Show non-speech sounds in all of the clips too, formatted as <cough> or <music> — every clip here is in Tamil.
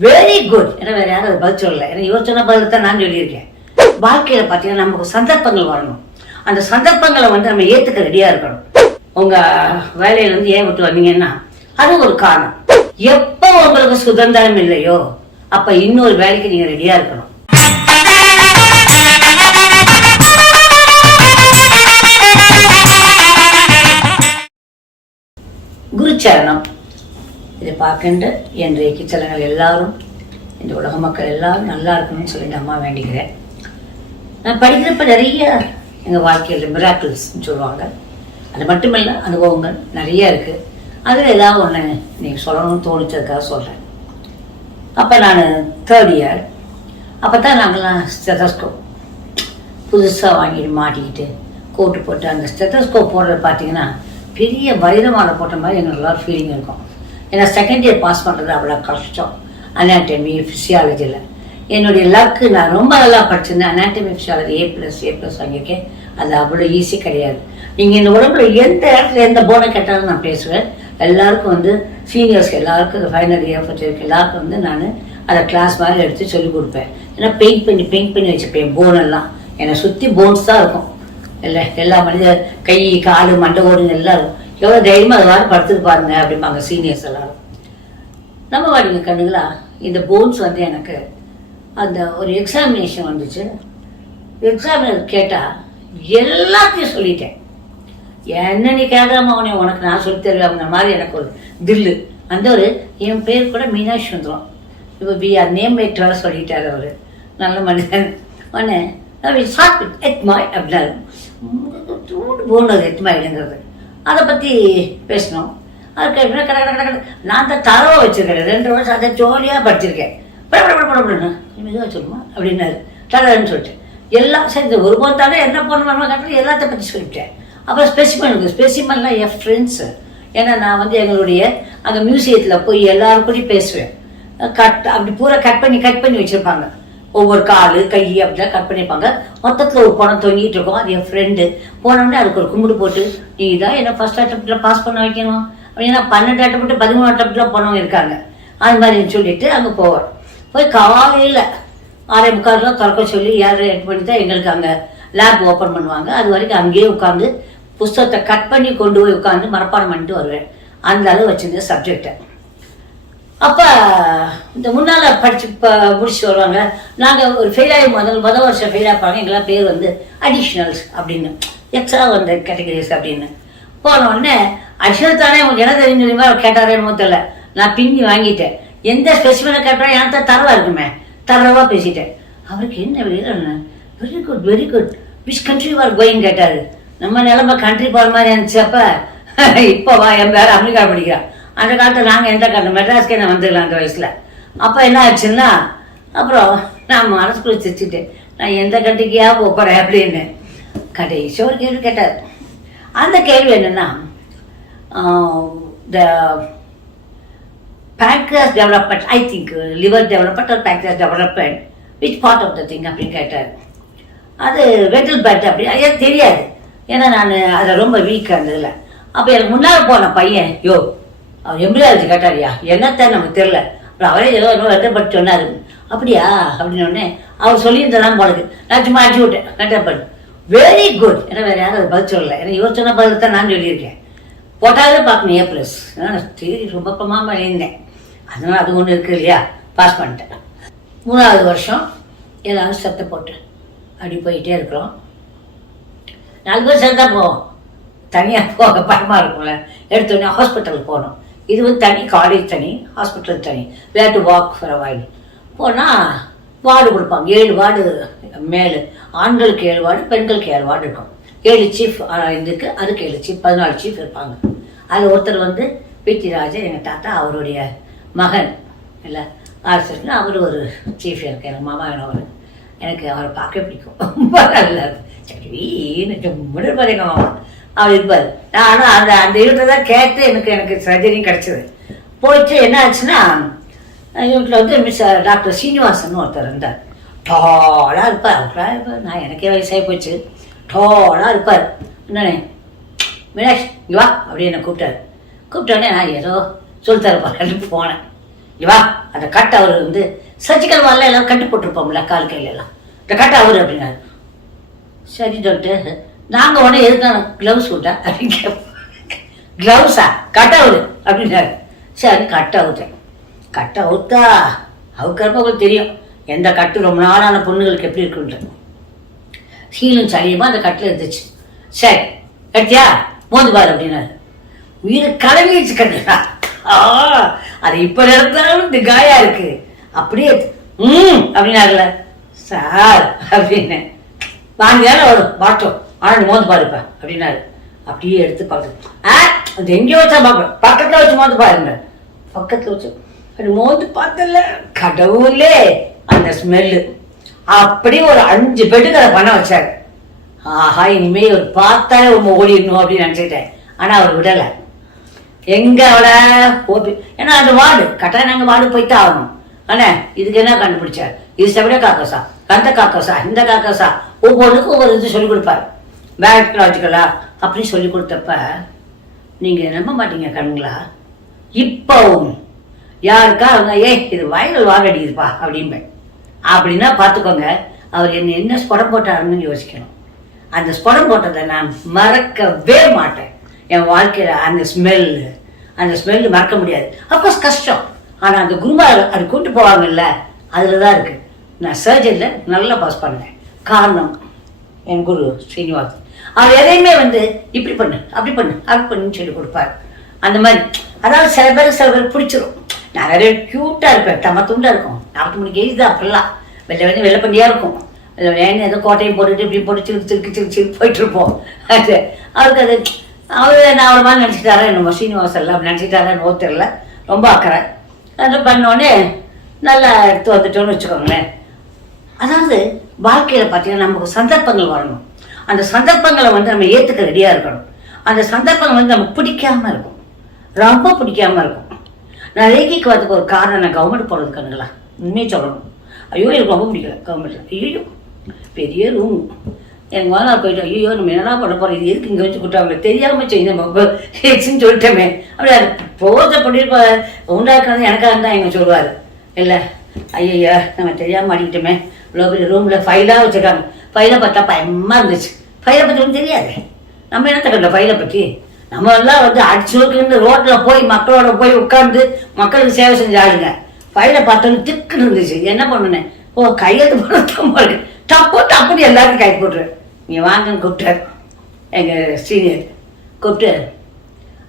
வெரி குட் ஏன்னா வேற யாரும் அது பதில் சொல்லல. ஏன்னா யோசனை பதில் தான் நான் சொல்லியிருக்கேன். வாழ்க்கையில பார்த்தீங்கன்னா நமக்கு சந்தர்ப்பங்கள் வரணும். அந்த சந்தர்ப்பங்களை வந்து நம்ம ஏத்துக்க ரெடியா இருக்கணும். உங்க வேலையில இருந்து ஏன் விட்டு வந்தீங்கன்னா அது ஒரு காரணம். எப்போ உங்களுக்கு சுதந்திரம் இல்லையோ அப்ப இன்னொரு வேலைக்கு நீங்க ரெடியா இருக்கணும். குருச்சரணம். இதை பார்க்கின்ற என் கிச்சலங்கள் எல்லாரும் இந்த உலக மக்கள் எல்லாரும் நல்லா இருக்கணும்னு சொல்லி அம்மா வேண்டிக்கிறேன். நான் படிக்கிறப்ப நிறைய எங்கள் வாழ்க்கையில் மிராக்கிள்ஸ்னு சொல்லுவாங்க. அது மட்டும் இல்லை அனுபவங்கள் நிறைய இருக்குது அதில் ஏதாவது ஒன்று நீங்கள் சொல்லணும்னு தோணிச்சதுக்காக சொல்கிறேன் அப்போ நான் தேர்ட் இயர் அப்போ தான் நாங்கள்லாம் ஸ்டெதஸ்கோப் புதுசாக வாங்கிட்டு மாட்டிக்கிட்டு கோட்டு போட்டு அந்த ஸ்டெத்தஸ்கோப் போடுறது பார்த்தீங்கன்னா பெரிய வைரமால போட்ட மாதிரி எங்களுக்கு ஃபீலிங் இருக்கும். ஏன்னா செகண்ட் இயர் பாஸ் பண்ணுறது அவ்வளோ கஷ்டம். அனாட்டமி ஃபிசியாலஜியில் என்னுடைய லக்கு நான் ரொம்ப நல்லா படிச்சிருந்தேன். Anatomy physiology A plus A plus வாங்கியிருக்கேன். அது அவ்வளோ ஈஸி கிடையாது. நீங்கள் இந்த உடம்புல எந்த இடத்துல எந்த போனை கேட்டாலும் நான் பேசுவேன். எல்லாருக்கும் வந்து சீனியர்ஸ்க்கு எல்லாருக்கும் ஃபைனல் இயர் ஃபர்ஸ்ட் இயர்க்கு எல்லாருக்கும் வந்து நான் அதை கிளாஸ் மாதிரி எடுத்து சொல்லிக் கொடுப்பேன். ஏன்னா பெயிண்ட் பண்ணி பெயிண்ட் பண்ணி வச்சுப்பேன் போன் எல்லாம். என்னை சுற்றி போன்ஸ் தான் இருக்கும். இல்லை எல்லா மனித கை காலு மண்டை ஓடுங்க இருக்கும். எவ்வளோ தைரியமாக அது வாரம் படுத்துட்டு பாருங்க அப்படிம்பாங்க சீனியர்ஸ் எல்லாரும். நம்ம வாடிங்க கண்ணுங்களா இந்த போன்ஸ் வந்து எனக்கு அந்த ஒரு எக்ஸாமினேஷன் வந்துச்சு. எக்ஸாமினர் கேட்டால் எல்லாத்தையும் சொல்லிட்டேன். என்ன நீ கேட்காம உனே உனக்கு நான் சொல்லி தருவேன் மாதிரி எனக்கு ஒரு தில்லு. அந்த ஒரு என் பேர் கூட மீனாட்சி சுந்தரம். இப்போ பி ஆர் நேம் மேட்டோட சொல்லிட்டார் அவர். நல்ல மனிதன். உடனே ஷார்ட் எத்மாய் அப்படின்னாரு. தூண்டு போனது எத்மாயிடுங்கிறது அதை பற்றி பேசினோம் அதுக்கு அப்புறம் கட கட கட கட. நான் தான் தரவை வச்சிருக்கேன் ரெண்டு வருஷம் அதை ஜோலியாக படிச்சிருக்கேன். பட பட மெதுவாக சொல்லுமா அப்படின்னாரு. தரன்னு சொல்லிட்டு. எல்லாம் சரி இந்த ஒரு போந்தாலே என்ன பண்ணணும் கட்டுறது எல்லாத்தையும் பற்றி சொல்லிட்டேன் அப்புறம் ஸ்பெசிமனுக்கு ஸ்பெசிமன்லாம் என் ஃப்ரெண்ட்ஸு ஏன்னா நான் வந்து எங்களுடைய அங்கே மியூசியத்தில் போய் எல்லாரும் கூடயும் பேசுவேன் கட் அப்படி பூரா கட் பண்ணி கட் பண்ணி வச்சுருப்பாங்க. ஒவ்வொரு காலு கை அப்படிலாம் கட் பண்ணியிருப்பாங்க மொத்தத்தில் ஒரு பணம் தொங்கிட்டு இருக்கோம். அது என் ஃப்ரெண்டு போனோடனே அதுக்கு ஒரு கும்பிடு போட்டு நீ தான் என்ன ஃபர்ஸ்ட் அட்டம்ப்டில் பாஸ் பண்ண வைக்கணும்? அப்படின்னா பன்னெண்டு அட்டம்ப்ட் பதிமூணு அட்டம்ப்டில் போனவங்க இருக்காங்க. அது மாதிரி சொல்லிட்டு அங்கே போவேன் போய் காலையில் ஆறே முக்காலெலாம் திறக்க சொல்லி யார் எட்டு பண்ணி தான் எங்களுக்கு அங்கே லேப் ஓப்பன் பண்ணுவாங்க. அது வரைக்கும் அங்கேயே உட்காந்து புஸ்தகத்தை கட் பண்ணி கொண்டு போய் உட்காந்து மரப்பாடம் பண்ணிட்டு வருவேன். அந்த அளவு வச்சிருந்த சப்ஜெக்டை அப்போ இந்த முன்னால் படிச்சு இப்போ முடிச்சு வருவாங்க. நாங்கள் ஒரு ஃபெயிலாகி முதல் முதல் வருஷம் ஃபெயில் ஆப்பாங்க. எங்கெல்லாம் பேர் வந்து அடிஷ்னல்ஸ் அப்படின்னு. எக்ஸ்ட்ரா வந்த கேட்டகரிஸ் அப்படின்னு. போன உடனே அடிஷ்னல் தானே உங்களுக்கு என்ன தெரியும் தெரியுமா? அவர் கேட்டாரே தெரியல. நான் பின்னி வாங்கிட்டேன். எந்த ஸ்பெசிஃபினை கேட்டாலும் என் தான் தரவா இருக்குமே. தரவா பேசிட்டேன். அவருக்கு என்ன வெளியில் very good very good wish country are going கேட்டார். நம்ம நிலமை கண்ட்ரி போகிற மாதிரி இருந்துச்சு அப்போ. <laughs> இப்போ வா என் பேர் அமெரிக்கா படிக்கிறான் அந்த காலத்தில் நாங்கள் எந்த காலத்தில் மெட்ராஸ்க்கே நான் வந்துடலாம் அந்த வயசில். அப்போ என்ன ஆச்சுன்னா அப்புறம் நான் மனசுக்குள்ள சிரிச்சுட்டேன் நான் எந்த கண்ட்ரிக்கையா போகிறேன் அப்படின்னு. கடைசி ஒரு கேள்வி கேட்டார். அந்த கேள்வி என்னென்னா the pancreas development I think liver development ஒரு or development which part of the thing அப்படின்னு கேட்டார். அது வெட்டில் பேட் அப்படி அது எனக்கு தெரியாது. ஏன்னா நான் அதில் ரொம்ப வீக்காக இருந்ததில்ல அப்போ எனக்கு முன்னால் போன பையன் யோ அவர் எம்பிரியாலஜி கேட்டாரியா? என்னத்தான் நமக்கு தெரில அவரே ஏதோ ரொம்ப வெட்டப்பட்டு சொன்னார். அப்படியா? அப்படின்னு உடனே அவர் சொல்லியிருந்ததான் போனது நான் சும்மா அடிச்சு விட்டேன். வெட்டப்பட்டு வெரி குட் ஏன்னா வேறு யாரும் அதை பதில் சொல்லலை. ஏன்னா இவர் சொன்ன பதில் தான் நான் சொல்லியிருக்கேன். போட்டாவது பார்க்கணும் ஏ ப்ளஸ் தியரி ரொம்ப பிரமாமல் இருந்தேன் அதனால் அது ஒன்று இருக்கு இல்லையா? பாஸ் பண்ணிட்டேன். மூணாவது வருஷம் ஏதாவது சத்தை போட்டு அப்படி போயிட்டே இருக்கிறோம். நாலு பேர் சேர்ந்தா போவோம். தனியாக போக பயமாக இருக்கும்ல. எடுத்தோடனே ஹாஸ்பிட்டலுக்கு போகணும். இது வந்து தனி காலேஜ் தனி. ஹாஸ்பிட்டல் தனி where to walk for ward போனால் வார்டு கொடுப்பாங்க. ஏழு வார்டு மேலே. ஆண்களுக்கு ஏழு வார்டு பெண்களுக்கு ஏழு வார்டு இருக்கும். ஏழு சீஃப் இதுக்கு அதுக்கு ஏழு சீஃப் பதினாலு சீஃப் இருப்பாங்க. அதில் ஒருத்தர் வந்து பித்திராஜர் எங்கள் தாத்தா அவருடைய மகன். இல்லை ஆர்எஸ்எஸ்னா அவர் ஒரு சீஃப் எனக்கு எனக்கு மாமா அவர் எனக்கு அவரை பார்க்க பிடிக்கும். <laughs> ரொம்ப நல்லது சரி ஜம்முன்னு முடிவு எங்கள் மாமா. அவர் இருப்பார். நான் ஆனால் அந்த அந்த இடத்துல தான் கேட்டு எனக்கு எனக்கு சர்ஜரியும் கிடச்சிது. போயிட்டு என்ன ஆச்சுன்னா வீட்டில் வந்து மிஸ் டாக்டர் சீனிவாசன் ஒருத்தர் இருந்தார். டோலாக இருப்பார். அவரா இருப்பார் நான் எனக்கே வயசாகி போச்சு. டோலாக இருப்பார். என்னண்ணே? மீனாட்சி இங்க வா அப்படி என்னை கூப்பிட்டாரு. கூப்பிட்டோடனே நான் ஏதோ சொல்லித்தர போறேன்னு போனேன். வா அந்த கட் அவர் வந்து சர்ஜிக்கல் வாரில் எல்லாம் கட்டு போட்டிருப்போம்ல கால் கையிலெல்லாம் இந்த கட் அவர் அப்படின்னாரு. சரி டாக்டர் நாங்கள் உடனே எதுக்கு க்ளவுஸ் விட்டா அப்படின்னு கேட்போம் க்ளவுஸா கட் அவுது அப்படின்னாரு. சரி கட் அவுத்தேன் கட் அவுத்தா அவுக்கிறப்ப உங்களுக்கு தெரியும். எந்த கட்டு ரொம்ப நாளான பொண்ணுங்களுக்கு எப்படி இருக்குன்றது சீலும் சளியுமா அந்த கட்டில் இருந்துச்சு. சரி கட்டியா மோந்து பாரு அப்படின்னாரு. உயிர் கலங்கிடுச்சு கட்டுறா ஆ அது இப்போ நடந்தாலும் இந்த காயா இருக்கு. அப்படியே ம் அப்படின்னாருல. சார் அப்படின்னு. வாங்கி தானே வரும். பாட்டோம் ஆனால் மோந்து பாருப்பா அப்படின்னாரு. அப்படியே எடுத்து பார்த்து ஆ அது எங்கேயோ வச்சா பார்ப்பேன். பக்கத்தில் வச்சு மோந்து பாருங்க. பக்கத்தில் வச்சு அப்படி மோந்து பார்த்தல கடவுளே அந்த ஸ்மெல்லு அப்படி ஒரு அஞ்சு பெட்டுக்கு அதை பண்ண வச்சாரு. ஆஹா இனிமே ஒரு பார்த்தாலே உங்க ஓடிடணும் அப்படின்னு நினச்சிட்டேன் ஆனால் அவர் விடலை. எங்க அவளை? ஓபி ஏன்னா அந்த வார்டு. கட்டாயம் நாங்கள் வார்டு போய்த்தான் ஆகணும். அண்ணே இதுக்கு என்ன கண்டுபிடிச்சார்? இது செவிட காக்கோசா கந்த காக்கோசா இந்த காக்கோசா. ஒவ்வொன்றுக்கும் ஒவ்வொரு இது சொல்லிக் கொடுப்பாரு. பயாலஜிக்கலா அப்படின்னு சொல்லி கொடுத்தப்ப நீங்கள் நம்ப மாட்டீங்க கண்ணுங்களா இப்போவும் யாருக்கா அவங்க ஏய் இது வயல் வாகடிக்குதுப்பா அப்படிம்பேன். அப்படின்னா பார்த்துக்கோங்க அவர் என்ன என்ன ஸ்படம் போட்டாருன்னு யோசிக்கணும். அந்த ஸ்படம் போட்டதை நான் மறக்கவே மாட்டேன். என் வாழ்க்கையில் அந்த ஸ்மெல் அந்த ஸ்மெல் மறக்க முடியாது. அப்கோர்ஸ் கஷ்டம். ஆனால் அந்த குருமா அது கூப்பிட்டு போவாங்கல்ல அதில் தான் இருக்குது நான் சர்ஜரியில் நல்லா பாஸ் பண்ணேன். காரணம் என் குரு ஸ்ரீனிவாசன். அவர் எதையுமே வந்து இப்படி பண்ணு அப்படி பண்ணு அப்படி பண்ணுன்னு சொல்லி கொடுப்பார். அந்த மாதிரி அதாவது சில பேருக்கு சில பேருக்கு பிடிச்சிரும். நான் நிறைய க்யூட்டாக இருப்பேன் தம்ம துண்டாக இருக்கும். நாற்பத்தி மூணு கேஜி தான் அப்படிலாம் வெள்ளை வெளியே வெள்ளை பண்ணியாக இருக்கும். அதில் வேணும் ஏதோ கோட்டையும் போட்டுட்டு இப்படி போட்டு சிலுக்கு சிலுக்கு சிலுக்கு சிலுக்கு போயிட்டு இருப்போம். அது அவருக்கு அது அவர் நான் அவ்வளோ மாதிரி நினச்சிட்டாரா என்னமோ ஸ்ரீனிவாஸ் எல்லாம் நினச்சிட்டாரா நோ தெரியல. ரொம்ப அக்கறை. அது பண்ணோடனே நல்லா எடுத்து வந்துட்டோன்னு வச்சுக்கோங்களேன். அதாவது வாழ்க்கையில் பார்த்தீங்கன்னா நமக்கு சந்தர்ப்பங்கள் வரணும். அந்த சந்தர்ப்பங்களை வந்து நம்ம ஏற்றுக்க ரெடியாக இருக்கணும். அந்த சந்தர்ப்பங்கள் வந்து நமக்கு பிடிக்காமல் இருக்கும். ரொம்ப பிடிக்காமல் இருக்கும். நான் ரேகிக்கு வரதுக்கு ஒரு காரணம் நான் கவர்மெண்ட் போகிறது கண்ணுங்களா? உண்மையை சொல்லணும். ஐயோ எனக்கு ரொம்ப பிடிக்கல கவர்மெண்ட்டில் ஐயோ பெரிய ரூம் எங்கள் முதல்ல போயிட்டு ஐயோ நம்ம என்னடா பண்ண போகிறோம் இது எதுக்கு இங்கே வச்சு கொடுத்தாங்க தெரியாமல் செய்யணும் நம்ம எக்ஸ்ன்னு சொல்லிட்டோமே. அப்படியா? போதை போதப்படி இப்போ உண்டாக்குறது எனக்காக தான் எங்கள் சொல்லுவார் இல்லை? ஐயய்யா நம்ம தெரியாமல் மாட்டிக்கிட்டோமே. இவ்வளோ பெரிய ரூமில் ஃபைலாக வச்சுருக்காங்க. ஃபைலை பார்த்தா பயமாக இருந்துச்சு. ஃபைலை பற்றி ஒன்றும் தெரியாது. நம்ம என்ன கண்ட ஃபைலை பற்றி நம்ம எல்லாம் வந்து அடிச்சுக்கிட்டு ரோட்டில் போய் மக்களோட போய் உட்காந்து மக்களுக்கு சேவை செஞ்ச ஆளுங்க. ஃபைலை பார்த்தோன்னு திக்குன்னு இருந்துச்சு. என்ன பண்ணுனேன் ஓ கையெழுத்து போட போடு டப்பு டப்புன்னு எல்லாருக்கும் கை போட்டுரு. நீ வாங்கன்னு கூப்பிட்டேன் எங்கள் சீனியர் கூப்பிட்டு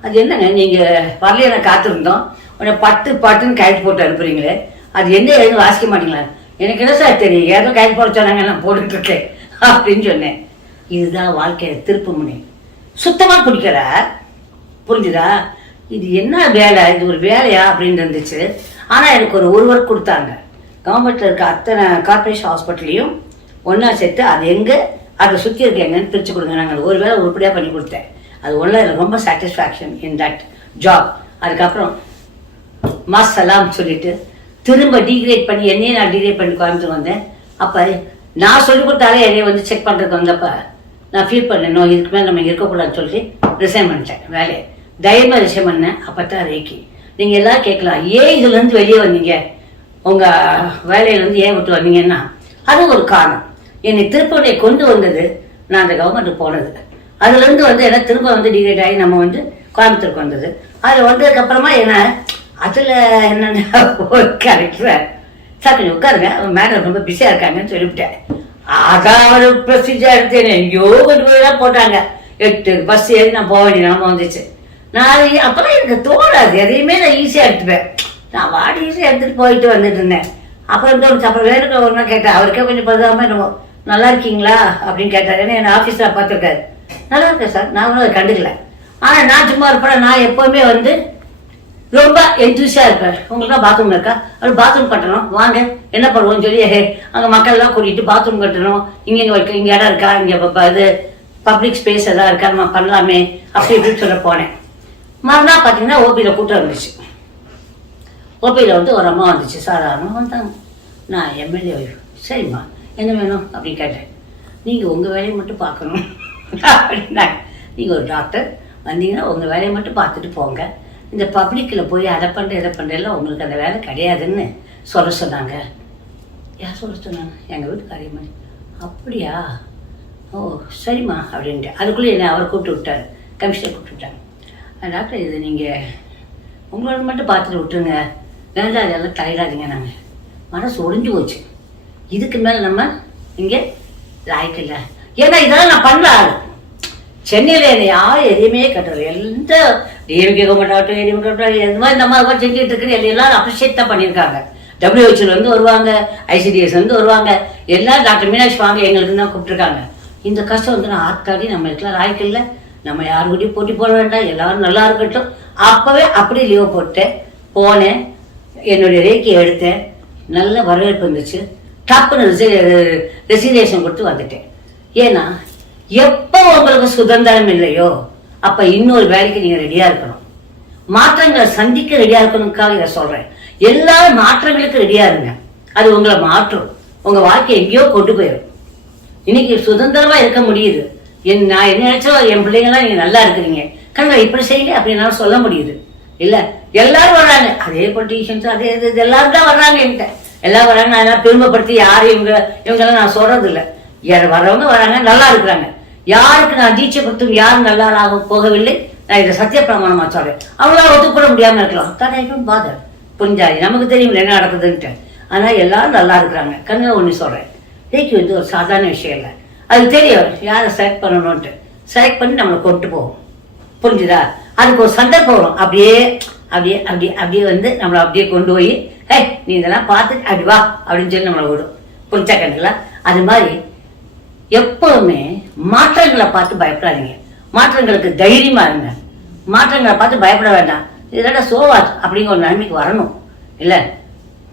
அது என்னங்க நீங்கள் வரலையே நான் காத்திருந்தோம். உடனே பட்டு பட்டுன்னு கைட்டு போட்டு அனுப்புறீங்களே. அது என்ன எழுந்து வாசிக்க மாட்டீங்களா? எனக்கு என்ன சார் தெரியும்? ஏதோ கைட்டு போட சொன்னாங்க நான் போட்டுட்ருக்கேன் <laughs> அப்படின்னு சொன்னேன். இதுதான் வாழ்க்கையில திருப்பு முனை. சுத்தமாக பிடிக்கல. புரிஞ்சுதா? இது என்ன வேலை? இது ஒரு வேலையா? அப்படின்னு இருந்துச்சு. ஆனால் எனக்கு ஒரு ஒரு ஒர்க் கொடுத்தாங்க கவர்மெண்ட்டில் இருக்க அத்தனை கார்பரேஷன் ஹாஸ்பிட்டல்லையும் ஒன்றா சேர்த்து அது எங்கே? அதை சுற்றி இருக்க எங்கன்னு பிரித்து கொடுங்க. நாங்கள் ஒரு வேலை உருப்படியாக பண்ணி கொடுத்தேன். அது ஒன்றும் எனக்கு ரொம்ப சாட்டிஸ்ஃபேக்ஷன் இன் தட் ஜாப் அதுக்கப்புறம் மாஸ் சலாம் சொல்லிட்டு திரும்ப டிகிரேட் பண்ணி என்னையே நான் டிகிரேட் பண்ணி கோயம்புத்தூர் வந்தேன். அப்போ நான் சொல்லிக் கொடுத்தாலே என்னைய வந்து செக் பண்ணுறதுக்கு வந்தப்ப நான் ஃபீல் பண்ணேன் நோ இதுக்கு மேலே நம்ம இருக்கக்கூடாதுன்னு சொல்லி ரிசைன் பண்ணிட்டேன் வேலையை. தைரியமாக ரிசைன் பண்ணேன். அப்போ தான் ரேக்கி நீங்கள் எல்லாம் கேட்கலாம் ஏன் இதுலேருந்து வெளியே வந்தீங்க? உங்கள் வேலையிலேருந்து ஏன் விட்டு வந்தீங்கன்னா அது ஒரு காரணம். என்னை திருப்பதியை கொண்டு வந்தது நான் அந்த கவர்மெண்ட்டு போனது. அதுலேருந்து வந்து என்ன திரும்ப வந்து டிகிரேட் ஆகி நம்ம வந்து கோயம்புத்தூருக்கு வந்தது. அதில் வந்ததுக்கப்புறமா என்ன அதில் என்னென்ன ஒரு கேரக்டர் சார் கொஞ்சம் உட்காருங்க. மேடம் ரொம்ப பிஸியாக இருக்காங்கன்னு சொல்லிவிட்டேன். அதான் ஒரு ப்ரொசீஜர் எடுத்தேன் எங்கேயோ கொண்டு போய் தான் போட்டாங்க. எட்டு பஸ் ஏறி நான் போக வேண்டிய நிலம வந்துச்சு. நான் அப்போல்லாம் எனக்கு தோணாது. எதையுமே நான் ஈஸியாக எடுத்துப்பேன். நான் வாடி ஈஸியாக எடுத்துகிட்டு போயிட்டு வந்துட்டு இருந்தேன். அப்புறம் தோணுச்சு அப்புறம் வேணுக்கு ஒரு நாள் கேட்டேன் அவருக்கே கொஞ்சம் பதாம என்னமோ நல்லா இருக்கீங்களா? அப்படின்னு கேட்டார். ஏன்னா என் ஆஃபீஸில் பார்த்துருக்காரு. நல்லா இருக்கேன் சார். நான் ஒன்றும் அதை கண்டுக்கல. ஆனால் நான் சும்மா இருப்பேன்? நான் எப்போவுமே வந்து ரொம்ப எந்தூசியா இருப்பார் உங்களுக்கு பாத்ரூம் இருக்கா? அது பாத்ரூம் கட்டணும். வாங்க. என்ன பண்ணுவோம்னு சொல்லி ஹே அங்கே எல்லாம் கூட்டிட்டு பாத்ரூம் கட்டணும். இங்க இங்க வைக்க இங்க இடம் இருக்கா? இங்க இது பப்ளிக் ஸ்பேஸ் எதாவது இருக்கா? நம்ம பண்ணலாமே. அப்படி இப்படின்னு சொல்ல போனேன். மறுநாள் பார்த்தீங்கன்னா ஓபியில் கூட்டம் இருந்துச்சு. ஓபியில் வந்து ஒரு அம்மா வந்துச்சு. சாதாரணமாக வந்தாங்க. நான் எம்எல்ஏ ஒய்ஃப் சரிம்மா. என்ன வேணும்? அப்படின்னு கேட்டேன். நீங்கள் உங்கள் வேலையை மட்டும் பார்க்கணும். <laughs> அப்படின்னா நீங்கள் ஒரு டாக்டர் வந்தீங்கன்னா உங்கள் வேலையை மட்டும் பார்த்துட்டு போங்க. இந்த பப்ளிக்கில் போய் அதை பண்ணுற இதை பண்ணுறதுல உங்களுக்கு அந்த வேலை கிடையாதுன்னு சொல்ல சொன்னாங்க. யார் சொல்ல சொன்னாங்க? எங்கள் வீட்டுக்காரியம்மா அப்படியா? ஓ சரிம்மா அப்படின்ட்டு. அதுக்குள்ளே என்ன அவர் கூப்பிட்டு விட்டார். கமிஷனர் கூப்பிட்டு விட்டாங்க. டாக்டர் இது நீங்கள் உங்களோட மட்டும் பார்த்துட்டு விட்டுருங்க. வேண்டாம் அதெல்லாம் தலையிடாதீங்க நாங்கள் மனசு ஒழிஞ்சு போச்சு. இதுக்கு மேலே நம்ம இங்கே லாய்க்கில்ல ஏன்னா இதெல்லாம் நான் பண்ணல. சென்னையில் என்னை யாரும் எதையுமே கட்டுறது எந்த டிஎம்கே கவர்மெண்ட் ஆகட்டும் ஏடிஎம் கவர்மெண்ட் இந்த மாதிரி இந்த மாதிரி செஞ்சுட்டு இருக்குன்னு எல்லாரும் அப்ரிஷியேட் தான் பண்ணியிருக்காங்க. டபிள்யூஹெச்ல இருந்து வருவாங்க ஐசிடிஎஸ் வந்து வருவாங்க எல்லாம் டாக்டர் மீனாட்சி வாங்க எங்களுக்கு தான் கூப்பிட்டுருக்காங்க. இந்த கஷ்டம் வந்து நான் ஆத்தாடி நம்மளுக்குலாம் லாய்க்கில்ல நம்ம யாரு கூடயும் போட்டி போட வேண்டாம். எல்லாரும் நல்லா இருக்கட்டும். அப்போவே அப்படியே லீவ் போட்டேன். போனேன். என்னுடைய ரேக்கி எடுத்தேன். நல்ல வரவேற்பு இருந்துச்சு. டப்புன்னு ரெசிக்னேஷன் கொடுத்து வந்துட்டேன். ஏன்னா எப்போ உங்களுக்கு சுதந்திரம் இல்லையோ அப்ப இன்னொரு வேலைக்கு நீங்க ரெடியா இருக்கணும். மாற்றங்களை சந்திக்க ரெடியா இருக்கணுக்காக இதை சொல்றேன். எல்லா மாற்றங்களுக்கு ரெடியா இருங்க. அது உங்களை மாற்றும். உங்க வாழ்க்கை எங்கேயோ கொண்டு போயிடும். இன்னைக்கு சுதந்திரமா இருக்க முடியுது. என் நான் என்ன நினைச்சோ என் பிள்ளைங்களாம் நீங்க நல்லா இருக்கிறீங்க. கண்ணா இப்படி செய்யுங்க அப்படின்னாலும் சொல்ல முடியுது. இல்ல எல்லாரும் வர்றாங்க. அதே பொலிட்டீஷியன்ஸ் அதே இது எல்லாரும் தான் வர்றாங்க என்கிட்ட. எல்லாம் வர்றாங்க. அதெல்லாம் பெருமைப்படுத்தி யாரும் இவங்க இவங்கெல்லாம் நான் சொல்றது இல்லை யார் வர்றவங்க வராங்க நல்லா இருக்கிறாங்க. யாருக்கு நான் தீட்சைப்படுத்தும் யாரும் நல்லா நல்லாராக போகவில்லை நான் இதை சத்திய பிரமாணமா சொல்றேன். அவங்களால ஒத்துக்கொள்ள முடியாம இருக்கலாம். தடையும் பாதர். புரிஞ்சாது நமக்கு தெரியும் என்ன நடக்குதுன்ட்டு. ஆனா எல்லாரும் நல்லா இருக்கிறாங்க. கண்ணு ஒண்ணு சொல்றேன். ரேக்கி வந்து ஒரு சாதாரண விஷயம் இல்லை. அது தெரியும். யாரை செலக்ட் பண்ணணும்ட்டு செலக்ட் பண்ணி நம்மளை கொண்டு போவோம் புரிஞ்சுதா? அதுக்கு ஒரு சந்தர்ப்பம் வரும். அப்படியே அப்படியே அப்படியே அப்படியே வந்து நம்மளை அப்படியே கொண்டு போய் ஹே நீ இதெல்லாம் பார்த்துட்டு அப்படி வா அப்படின்னு சொல்லி நம்மளை விடும். புரிஞ்சா கண்டுங்களா அது மாதிரி எப்பவுமே மாற்றங்களை பார்த்து பயப்படாதீங்க. மாற்றங்களுக்கு தைரியமா இருங்க. மாற்றங்களை பார்த்து பயப்பட வேண்டாம். இதோட சோவாத் அப்படிங்கிற ஒரு நிலைமைக்கு வரணும். இல்லை?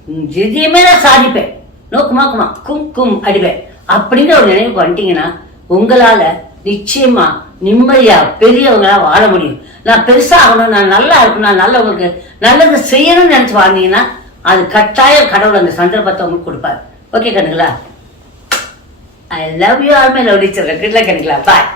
ம், எதையுமே நான் சாதிப்பேன். நோக்குமா குமா கும் கும் அடிப்பேன். அப்படிங்கிற ஒரு நினைவுக்கு வந்துட்டீங்கன்னா உங்களால நிச்சயமா நிம்மதியா பெரியவங்களா வாழ முடியும். நான் பெருசா ஆகணும் நான் நல்லா இருக்கணும் நான் நல்லவங்களுக்கு நல்லது செய்யணும்னு நினைச்சு வாழ்ந்தீங்கன்னா அது கட்டாயம் கடவுள் அந்த சந்தர்ப்பத்தை உங்களுக்கு கொடுப்பாரு. ஓகே கண்ணுங்களா? I love you all my love teacher good கிடைக்கலாம் பாய்